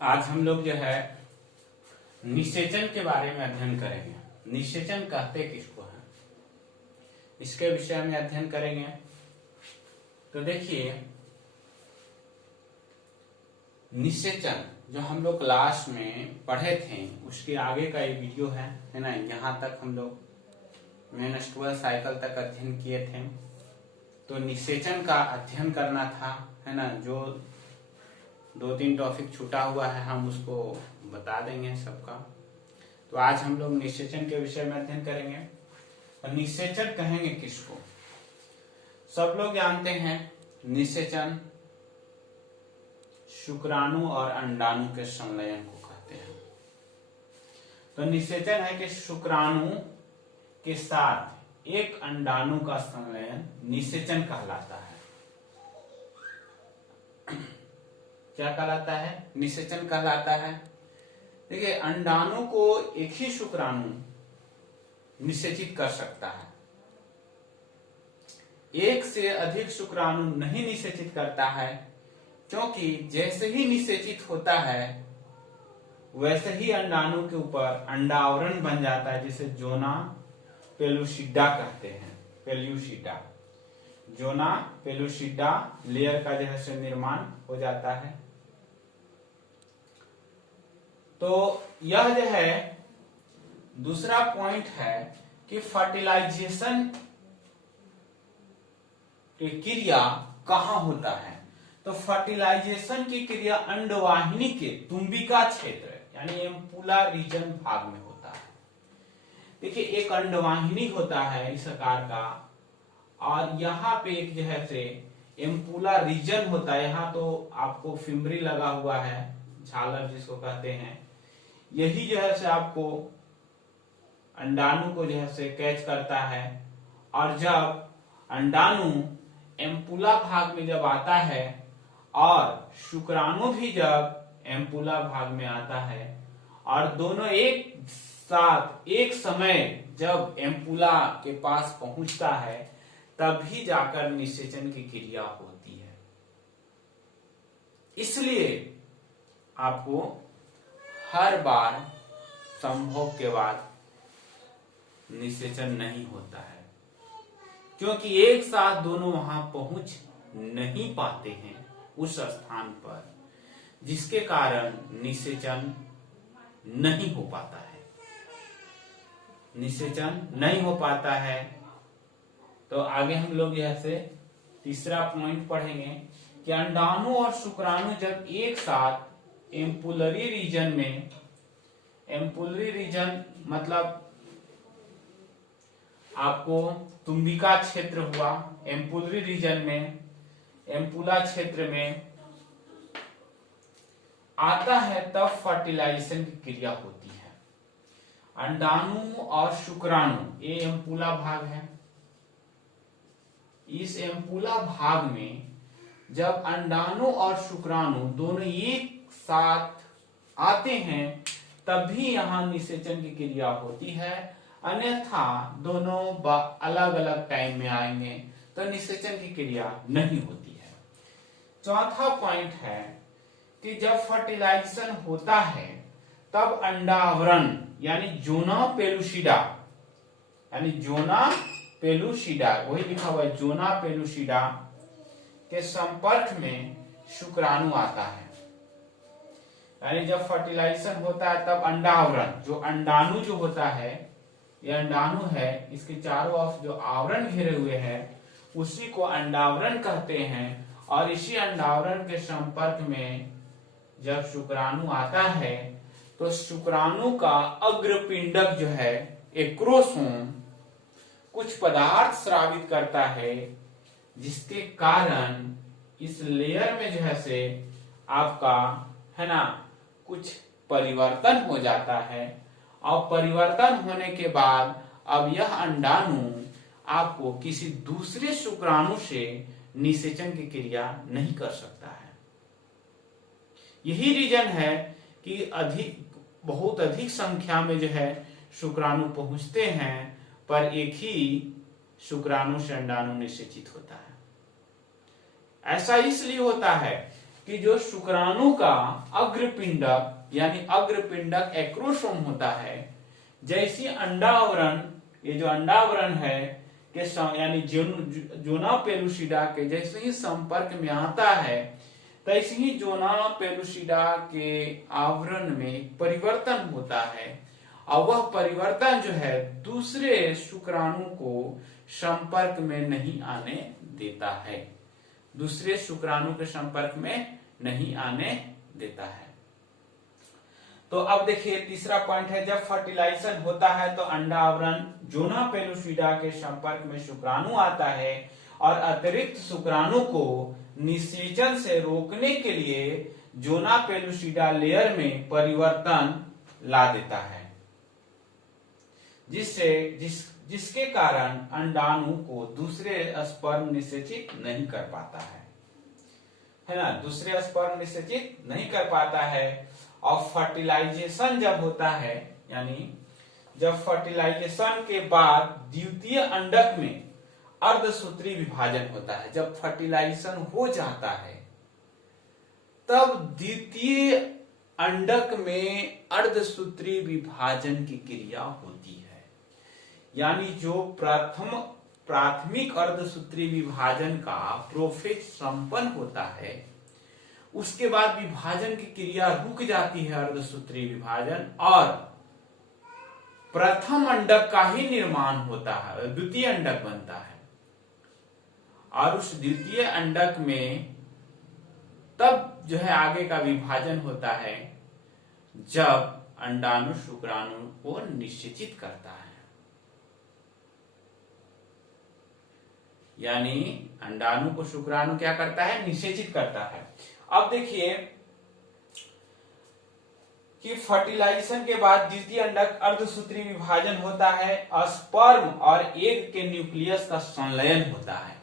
आज हम लोग जो है निषेचन के बारे में अध्ययन करेंगे। निषेचन कहते किसको है, इसके विषय में अध्ययन करेंगे। तो देखिए, निषेचन जो हम लोग क्लास में पढ़े थे उसके आगे का ये वीडियो है ना। यहाँ तक हम लोग मेंस्ट्रुअल साइकिल तक अध्ययन किए थे। तो निषेचन का अध्ययन करना था, है ना। जो 2-3 टॉपिक छूटा हुआ है हम उसको बता देंगे सबका। तो आज हम लोग निषेचन के विषय में अध्ययन करेंगे। और निषेचन कहेंगे किसको? सब लोग जानते हैं निषेचन शुक्राणु और अंडाणु के संलयन को कहते हैं। तो निषेचन है कि शुक्राणु के साथ एक अंडाणु का संलयन निषेचन कहलाता है। क्या कहलाता है? निषेचन कहलाता है। देखिए, अंडाणु को एक ही शुक्राणु निषेचित कर सकता है, एक से अधिक शुक्राणु नहीं निषेचित करता है, क्योंकि जैसे ही निषेचित होता है वैसे ही अंडाणु के ऊपर अंडावरण बन जाता है, जिसे जोना पेलुसिडा कहते हैं। पेल्यूसिडा, जोना पेलुसिडा लेयर का जो है निर्माण हो जाता है। तो यह जो है दूसरा पॉइंट है कि फर्टिलाइजेशन की क्रिया कहाँ होता है। तो फर्टिलाइजेशन की क्रिया अंडवाहिनी के तुम्बिका क्षेत्र यानी एम्पुला रीजन भाग में होता है। देखिए, एक अंडवाहिनी होता है इस आकार का, और यहाँ पे एक जो है से एम्पुला रीजन होता है। यहाँ तो आपको फिम्बरी लगा हुआ है, झालर जिसको कहते हैं। यही जो है से आपको अंडाणु को जो है से कैच करता है। और जब अंडाणु एम्पुला भाग में जब आता है और शुक्राणु भी जब एम्पुला भाग में आता है और दोनों एक साथ एक समय जब एम्पुला के पास पहुंचता है, तभी जाकर निषेचन की क्रिया होती है। इसलिए आपको हर बार संभोग के बाद निषेचन नहीं होता है, क्योंकि एक साथ दोनों वहां पहुंच नहीं पाते हैं उस स्थान पर, जिसके कारण निषेचन नहीं हो पाता है। निषेचन नहीं हो पाता है। तो आगे हम लोग यह से तीसरा पॉइंट पढ़ेंगे कि अंडाणु और शुक्राणु जब एक साथ एम्पुलरी रीजन में, एम्पुलरी रीजन मतलब आपको तुम्बिका क्षेत्र हुआ, एम्पुलरी रीजन में, एम्पुला क्षेत्र में आता है, तब फर्टिलाइजेशन की क्रिया होती है। अंडाणु और शुक्राणु, ये एम्पुला भाग है। इस एम्पुला भाग में जब अंडाणु और शुक्राणु दोनों एक साथ आते हैं, तभी यहां निषेचन की क्रिया होती है। अन्यथा दोनों अलग अलग टाइम में आएंगे तो निषेचन की क्रिया नहीं होती है। चौथा पॉइंट है कि जब फर्टिलाइजेशन होता है तब अंडावरण यानी जोना पेलुसिडा, यानी जोना पेलुसिडा, वही लिखा हुआ है जोना पेलुसिडा के संपर्क में शुक्राणु आता है। यानी जब फर्टिलाइजेशन होता है तब अंडावरण, जो अंडाणु जो होता है, यह अंडाणु है, इसके चारों ओर जो आवरण घेरे हुए है उसी को अंडावरण कहते हैं। और इसी अंडावरण के संपर्क में जब शुक्राणु आता है तो शुक्राणु का अग्रपिंडक जो है एक्रोसोम कुछ पदार्थ स्रावित करता है, जिसके कारण इस लेयर में जो है से आपका, है ना, कुछ परिवर्तन हो जाता है। और परिवर्तन होने के बाद अब यह अंडाणु आपको किसी दूसरे शुक्राणु से निषेचन की क्रिया नहीं कर सकता है। यही रीजन है कि बहुत अधिक संख्या में जो है शुक्राणु पहुंचते हैं, पर एक ही शुक्राणु से अंडाणु निषेचित होता है। ऐसा इसलिए होता है कि जो शुक्राणु का अग्रपिंडक यानी अग्रपिंडक एक्रोसोम होता है, जैसी अंडावरण, ये जो अंडावरण है के यानी जोना पेलुसिडा के जैसे ही संपर्क में आता है, तैसे ही जोना पेलुसिडा के आवरण में परिवर्तन होता है और वह परिवर्तन जो है दूसरे शुक्राणु को संपर्क में नहीं आने देता है, दूसरे शुक्राणु के संपर्क में नहीं आने देता है। तो अब देखिए तीसरा पॉइंट है, जब फर्टिलाइजेशन होता है तो अंडा आवरण जोना पेलुसिडा के संपर्क में शुक्राणु आता है और अतिरिक्त शुक्राणु को निषेचन से रोकने के लिए जोना पेलुसिडा लेयर में परिवर्तन ला देता है, जिसके कारण अंडाणु को दूसरे स्पर्म निषेचित नहीं कर पाता है ना, दूसरे स्पर्म निषेचित नहीं कर पाता है। और फर्टिलाइजेशन जब होता है, यानी जब फर्टिलाइजेशन के बाद द्वितीय अंडक में अर्धसूत्री विभाजन होता है, जब फर्टिलाइजेशन हो जाता है तब द्वितीय अंडक में अर्धसूत्री विभाजन की क्रिया होती है, यानी जो प्राथमिक अर्धसूत्री विभाजन का प्रोसेस संपन्न होता है, उसके बाद विभाजन की क्रिया रुक जाती है अर्धसूत्री विभाजन, और प्रथम अंडक का ही निर्माण होता है, द्वितीय अंडक बनता है। और उस द्वितीय अंडक में तब जो है आगे का विभाजन होता है जब अंडाणु शुक्राणु को निषेचित करता है, यानी अंडाणु को शुक्राणु क्या करता है, निषेचित करता है। अब देखिए कि फर्टिलाइजेशन के बाद द्वितीय अंडक अर्धसूत्री विभाजन होता है, स्पर्म और एग के न्यूक्लियस का संलयन होता है।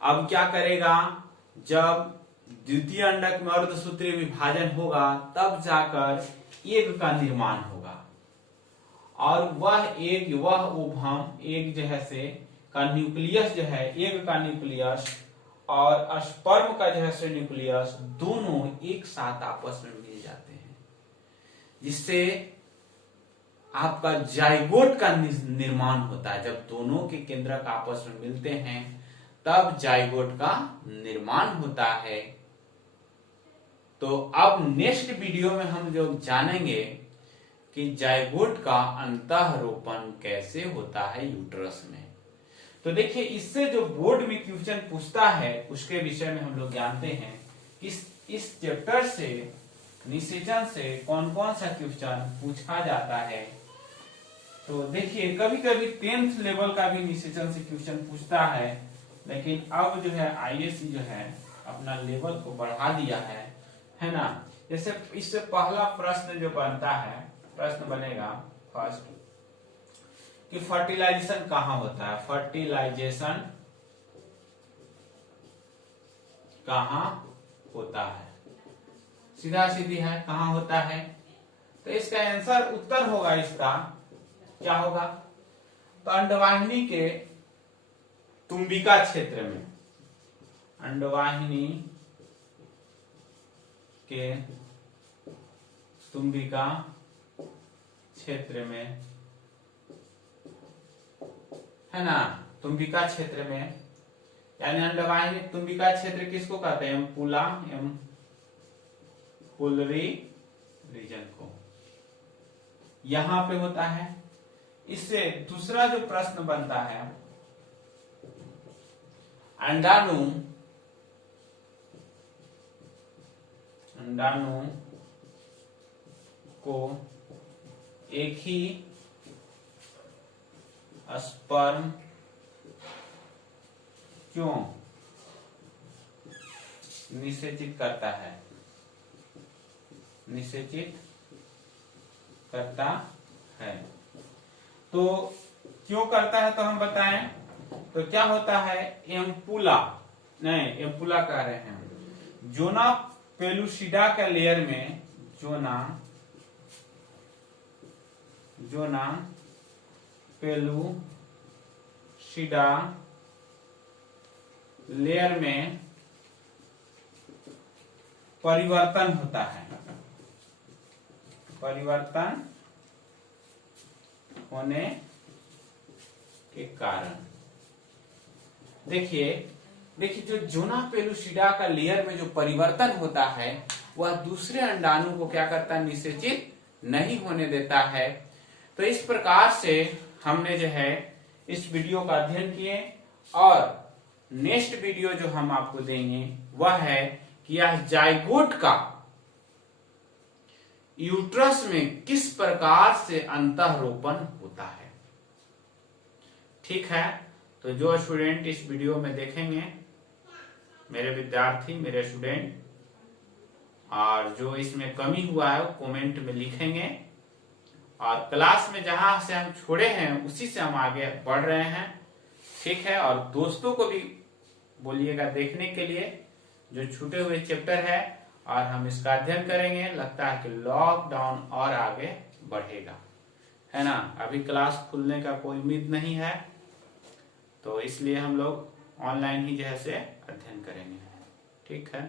अब क्या करेगा, जब द्वितीय अंडक में अर्धसूत्री विभाजन होगा तब जाकर एग का निर्माण होगा, और वह ओवम एग जो है से का न्यूक्लियस जो है, एग का न्यूक्लियस और स्पर्म का जो है न्यूक्लियस दोनों एक साथ आपस में मिल जाते हैं, जिससे आपका जाइगोट का निर्माण होता है। जब दोनों के केंद्रक आपस में मिलते हैं तब जाइगोट का निर्माण होता है। तो अब नेक्स्ट वीडियो में हम लोग जानेंगे कि जाइगोट का अंतःरोपण कैसे होता है यूट्रस में। तो देखिए, इससे जो बोर्ड में क्वेश्चन पूछता है उसके विषय में हम लोग जानते हैं कि इस चैप्टर से निषेचन से कौन कौन सा क्वेश्चन पूछा जाता है। तो देखिए, कभी कभी 10th लेवल का भी निषेचन से क्वेश्चन पूछता है, लेकिन अब जो है आईएससी जो है अपना लेवल को बढ़ा दिया है ना। जैसे इससे पहला प्रश्न जो बनता है, प्रश्न बनेगा फर्स्ट कि फर्टिलाइजेशन कहाँ होता है, फर्टिलाइजेशन कहाँ होता है, सीधा सीधी है, कहाँ होता है। तो इसका आंसर उत्तर होगा, इसका क्या होगा, तो अंडवाहिनी के तुम्बिका क्षेत्र में, अंडवाहिनी के तुम्बिका क्षेत्र में, है ना, तुम्बिका क्षेत्र में, यानी अंडवाहिनी तुम्बिका क्षेत्र किसको कहते हैं, एम्पुला, एम्पुलरी रीजन को, यहां पे होता है। इससे दूसरा जो प्रश्न बनता है, अंडाणु को एक ही स्पर्म क्यों निषेचित करता है, निषेचित करता है। तो क्यों करता है तो हम बताएं, तो क्या होता है, एम्पुला कह रहे हैं, जोना पेलुसिडा के लेयर में, जोना पेलुसिडा लेयर में परिवर्तन होता है, परिवर्तन होने के कारण। देखिए जो जोना पेलुसिडा का लेयर में जो परिवर्तन होता है वह दूसरे अंडाणु को क्या करता है, निषेचित नहीं होने देता है। तो इस प्रकार से हमने जो है इस वीडियो का अध्ययन किए, और नेक्स्ट वीडियो जो हम आपको देंगे वह है कि यह जाइगोट का यूट्रस में किस प्रकार से अंतःरोपण होता है। ठीक है, तो जो स्टूडेंट इस वीडियो में देखेंगे, मेरे विद्यार्थी, मेरे स्टूडेंट, और जो इसमें कमी हुआ है वो कमेंट में लिखेंगे, और क्लास में जहां से हम छोड़े हैं उसी से हम आगे बढ़ रहे हैं। ठीक है, और दोस्तों को भी बोलिएगा देखने के लिए, जो छूटे हुए चैप्टर है, और हम इसका अध्ययन करेंगे। लगता है कि लॉकडाउन और आगे बढ़ेगा, है ना। अभी क्लास खुलने का कोई उम्मीद नहीं है, तो इसलिए हम लोग ऑनलाइन ही जैसे अध्ययन करेंगे। ठीक है।